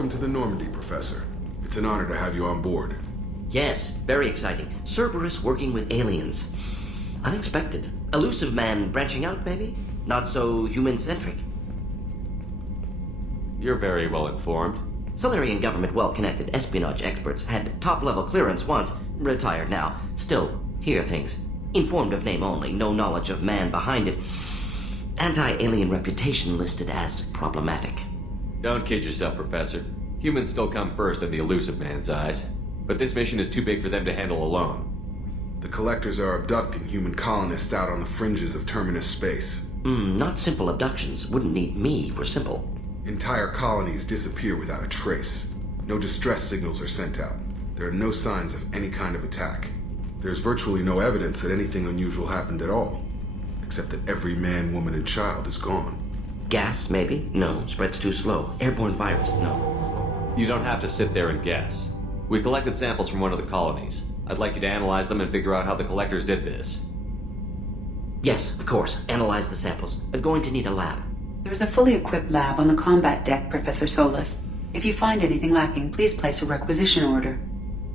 Welcome to the Normandy, Professor. It's an honor to have you on board. Yes, very exciting. Cerberus working with aliens. Unexpected. Elusive man branching out, maybe? Not so human-centric. You're very well informed. Solarian government well-connected espionage experts had top-level clearance once, retired now. Still, hear things. Informed of name only, no knowledge of man behind it. Anti-alien reputation listed as problematic. Don't kid yourself, Professor. Humans still come first in the elusive man's eyes. But this mission is too big for them to handle alone. The Collectors are abducting human colonists out on the fringes of terminus space. Not simple abductions. Wouldn't need me for simple. Entire colonies disappear without a trace. No distress signals are sent out. There are no signs of any kind of attack. There's virtually no evidence that anything unusual happened at all. Except that every man, woman, and child is gone. Gas, maybe? No. Spreads too slow. Airborne virus? No. Slow. You don't have to sit there and guess. We collected samples from one of the colonies. I'd like you to analyze them and figure out how the Collectors did this. Yes, of course. Analyze the samples. Going to need a lab. There's a fully equipped lab on the combat deck, Professor Solis. If you find anything lacking, please place a requisition order.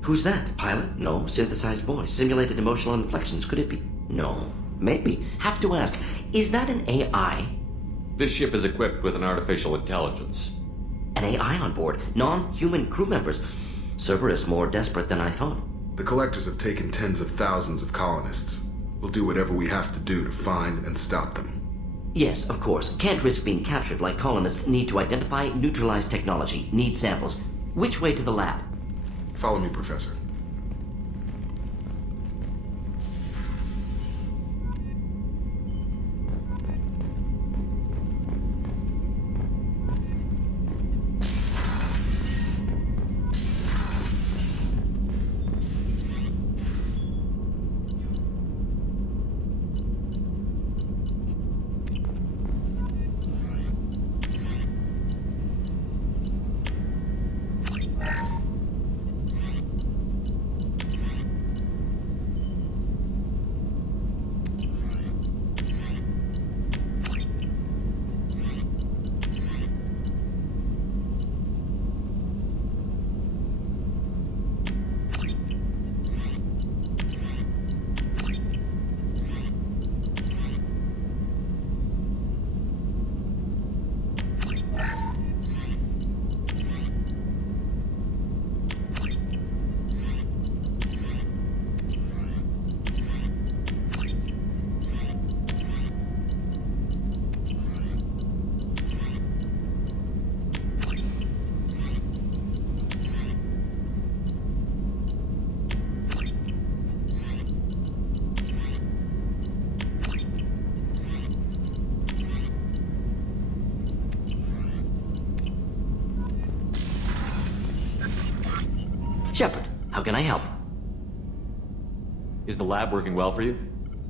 Who's that? Pilot? No. Synthesized voice. Simulated emotional inflections. Could it be? No. Maybe. Have to ask. Is that an AI? This ship is equipped with an artificial intelligence. An AI on board? Non-human crew members? Cerberus more desperate than I thought. The Collectors have taken tens of thousands of colonists. We'll do whatever we have to do to find and stop them. Yes, of course. Can't risk being captured like colonists need to identify, neutralize technology, need samples. Which way to the lab? Follow me, Professor. Shepard, how can I help? Is the lab working well for you?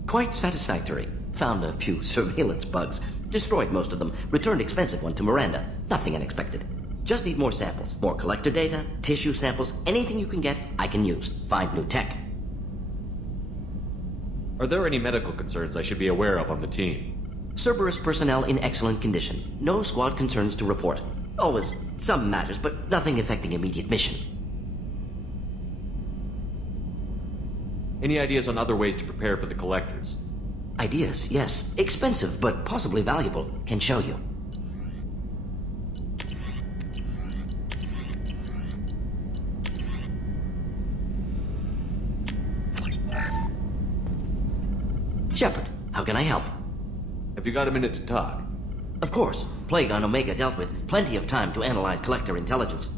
Quite satisfactory. Found a few surveillance bugs. Destroyed most of them. Returned expensive one to Miranda. Nothing unexpected. Just need more samples. More collector data, tissue samples, anything you can get, I can use. Find new tech. Are there any medical concerns I should be aware of on the team? Cerberus personnel in excellent condition. No squad concerns to report. Always some matters, but nothing affecting immediate mission. Any ideas on other ways to prepare for the Collectors? Ideas, yes. Expensive, but possibly valuable. Can show you. Shepard, how can I help? Have you got a minute to talk? Of course. Plague on Omega dealt with. Plenty of time to analyze Collector intelligence.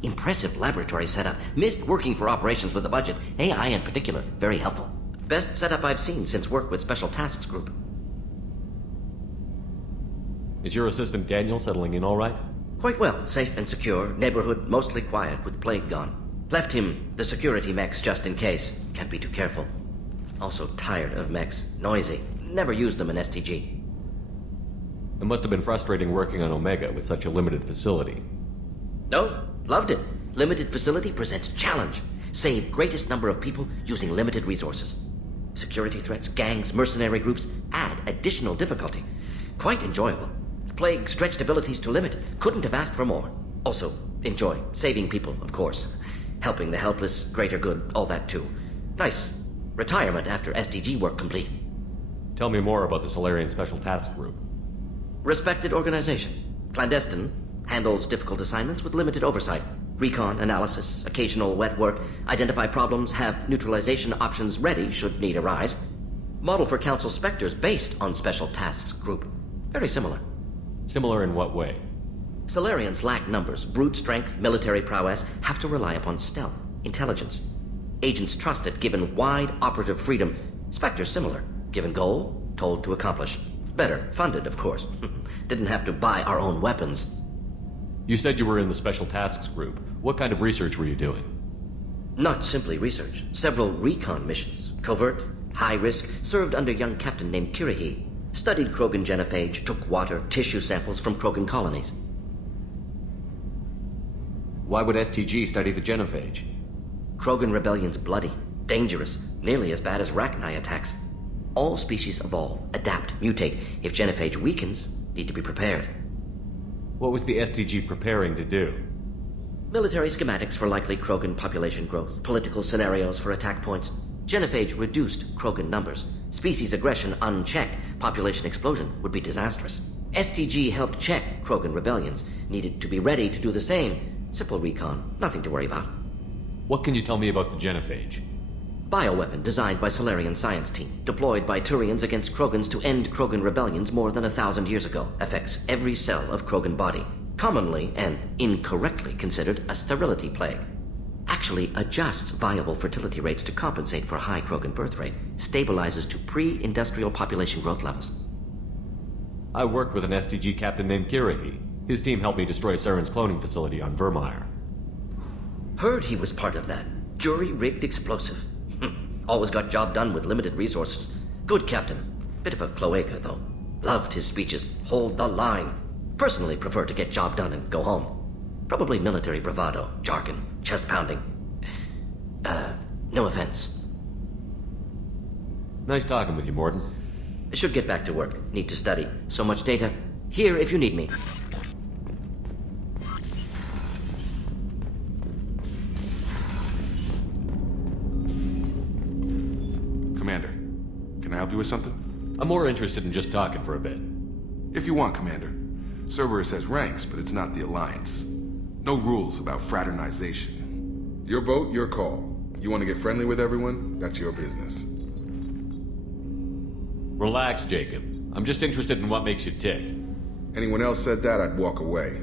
Impressive laboratory setup. Missed working for operations with a budget. AI in particular. Very helpful. Best setup I've seen since work with Special Tasks Group. Is your assistant Daniel settling in all right? Quite well. Safe and secure. Neighborhood mostly quiet with Plague gone. Left him the security mechs just in case. Can't be too careful. Also tired of mechs. Noisy. Never used them in STG. It must have been frustrating working on Omega with such a limited facility. No, loved it. Limited facility presents challenge. Save greatest number of people using limited resources. Security threats, gangs, mercenary groups add additional difficulty. Quite enjoyable. Plague stretched abilities to limit. Couldn't have asked for more. Also, Enjoy. Saving people, of course. Helping the helpless, greater good, all that too. Nice. Retirement after SDG work complete. Tell me more about the Solarian Special Task Group. Respected organization. Clandestine. Handles difficult assignments with limited oversight. Recon, analysis, occasional wet work. Identify problems, have neutralization options ready should need arise. Model for Council Spectres based on Special Tasks Group. Very similar. Similar in what way? Solarians lack numbers, brute strength, military prowess, have to rely upon stealth, intelligence. Agents trusted, given wide operative freedom. Spectres similar, given goal, told to accomplish. Better, funded, of course. Didn't have to buy our own weapons. You said you were in the Special Tasks Group. What kind of research were you doing? Not simply research. Several recon missions. Covert, high risk, served under a young captain named Kirihi. Studied Krogan genophage, took water, tissue samples from Krogan colonies. Why would STG study the genophage? Krogan rebellion's bloody, dangerous, nearly as bad as Rachni attacks. All species evolve, adapt, mutate. If genophage weakens, need to be prepared. What was the STG preparing to do? Military schematics for likely Krogan population growth, political scenarios for attack points. Genophage reduced Krogan numbers. Species aggression unchecked, population explosion would be disastrous. STG helped check Krogan rebellions, needed to be ready to do the same. Simple recon, nothing to worry about. What can you tell me about the genophage? Bioweapon designed by Solarian science team, deployed by Turians against Krogans to end Krogan rebellions more than 1,000 years ago. Affects every cell of Krogan body. Commonly and incorrectly considered a sterility plague. Actually adjusts viable fertility rates to compensate for high Krogan birth rate. Stabilizes to pre-industrial population growth levels. I worked with an STG captain named Kirihi. His team helped me destroy Saren's cloning facility on Vermeer. Heard he was part of that. Jury-rigged explosive. Always got job done with limited resources. Good captain. Bit of a cloaca, though. Loved his speeches. Hold the line. Personally prefer to get job done and go home. Probably military bravado, jargon, chest pounding. No offense. Nice talking with you, Morden. Should get back to work. Need to study. So much data. Here if you need me. Commander, can I help you with something? I'm more interested in just talking for a bit. If you want, Commander. Cerberus has ranks, but it's not the Alliance. No rules about fraternization. Your boat, your call. You want to get friendly with everyone? That's your business. Relax, Jacob. I'm just interested in what makes you tick. Anyone else said that, I'd walk away.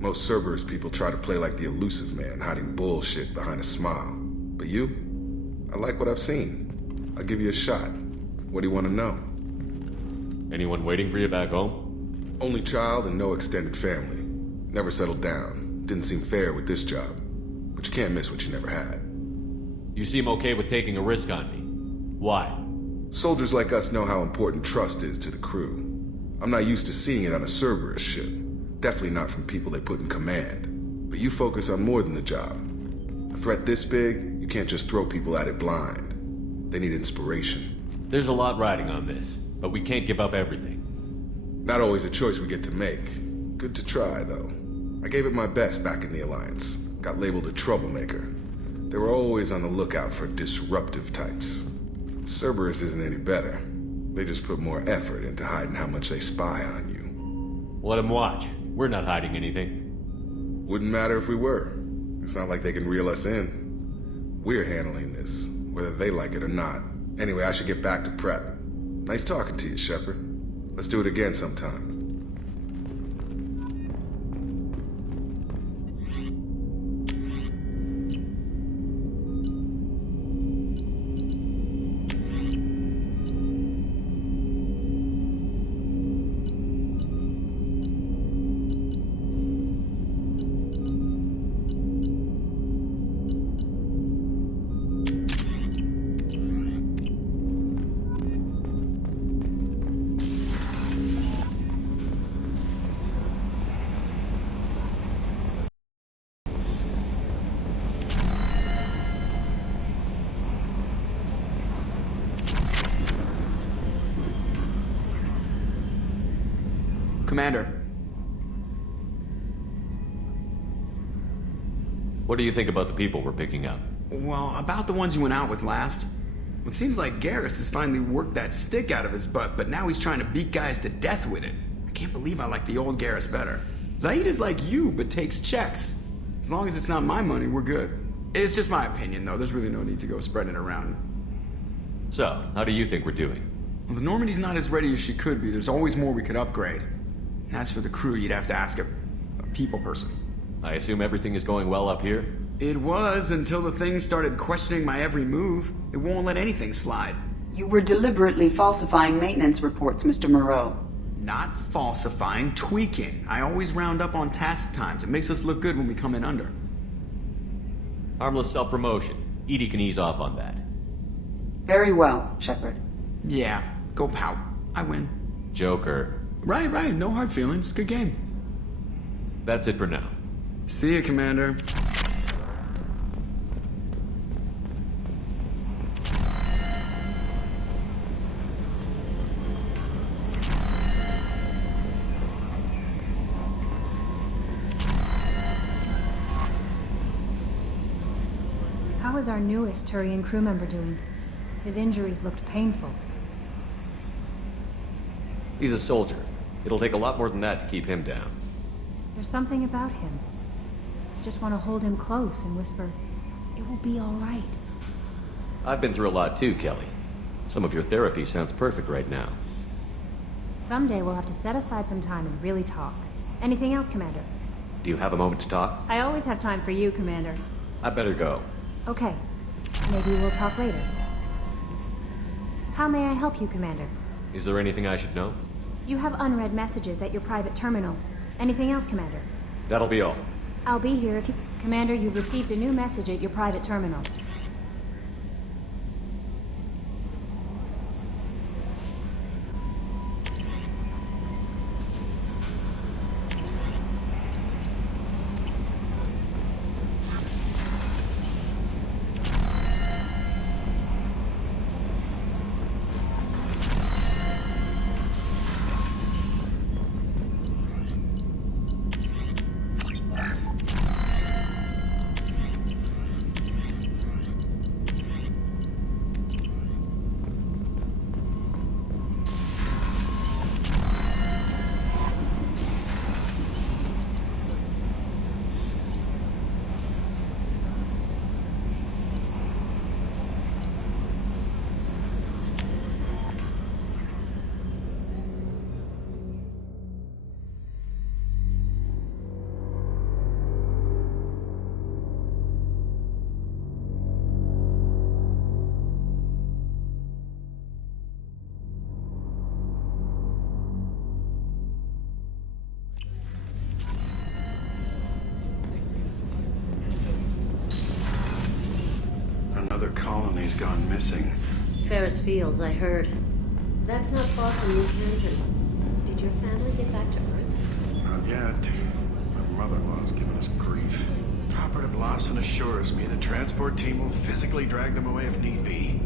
Most Cerberus people try to play like the elusive man, hiding bullshit behind a smile. But you? I like what I've seen. I'll give you a shot. What do you want to know? Anyone waiting for you back home? Only child and no extended family. Never settled down. Didn't seem fair with this job. But you can't miss what you never had. You seem okay with taking a risk on me. Why? Soldiers like us know how important trust is to the crew. I'm not used to seeing it on a Cerberus ship. Definitely not from people they put in command. But you focus on more than the job. A threat this big, you can't just throw people at it blind. They need inspiration. There's a lot riding on this, but we can't give up everything. Not always a choice we get to make. Good to try, though. I gave it my best back in the Alliance. Got labeled a troublemaker. They were always on the lookout for disruptive types. Cerberus isn't any better. They just put more effort into hiding how much they spy on you. Let them watch. We're not hiding anything. Wouldn't matter if we were. It's not like they can reel us in. We're handling this, whether they like it or not. Anyway, I should get back to prep. Nice talking to you, Shepard. Let's do it again sometime. Commander. What do you think about the people we're picking up? Well, about the ones you went out with last. It seems like Garrus has finally worked that stick out of his butt, but now he's trying to beat guys to death with it. I can't believe I like the old Garrus better. Zaid is like you, but takes checks. As long as it's not my money, we're good. It's just my opinion, though. There's really no need to go spreading it around. So, how do you think we're doing? Well, the Normandy's not as ready as she could be. There's always more we could upgrade. And as for the crew, you'd have to ask a people person. I assume everything is going well up here? It was until the thing started questioning my every move. It won't let anything slide. You were deliberately falsifying maintenance reports, Mr. Moreau. Not falsifying, tweaking. I always round up on task times. It makes us look good when we come in under. Harmless self-promotion. Edie can ease off on that. Very well, Shepard. Yeah, go pout. I win. Joker. Right. No hard feelings. Good game. That's it for now. See you, Commander. How is our newest Turian crew member doing? His injuries looked painful. He's a soldier. It'll take a lot more than that to keep him down. There's something about him. I just want to hold him close and whisper, "It will be all right." I've been through a lot too, Kelly. Some of your therapy sounds perfect right now. Someday we'll have to set aside some time and really talk. Anything else, Commander? Do you have a moment to talk? I always have time for you, Commander. I better go. Okay. Maybe we'll talk later. How may I help you, Commander? Is there anything I should know? You have unread messages at your private terminal. Anything else, Commander? That'll be all. I'll be here if you... Commander, you've received a new message at your private terminal. Another colony's gone missing. Ferris Fields, I heard. That's not far from New Canton. Did your family get back to Earth? Not yet. My mother-in-law's giving us grief. Operative Lawson assures me the transport team will physically drag them away if need be.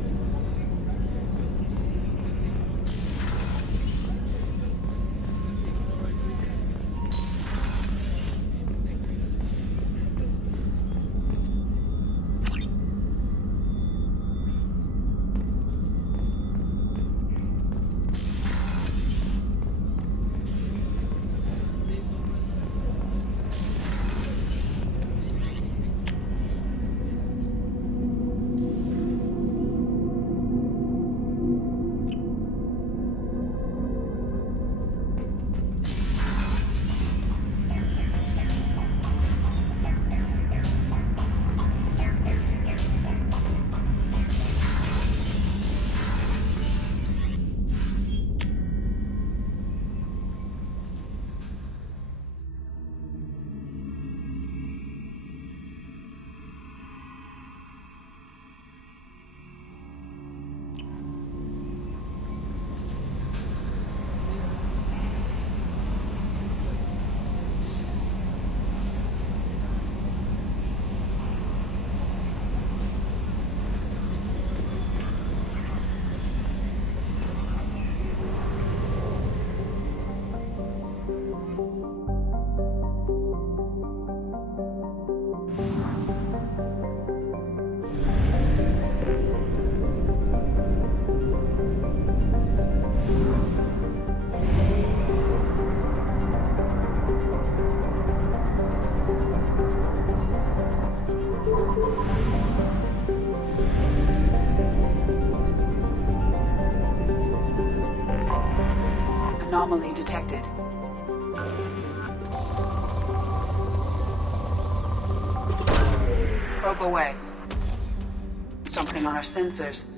Anomaly detected. Probe away. Something on our sensors.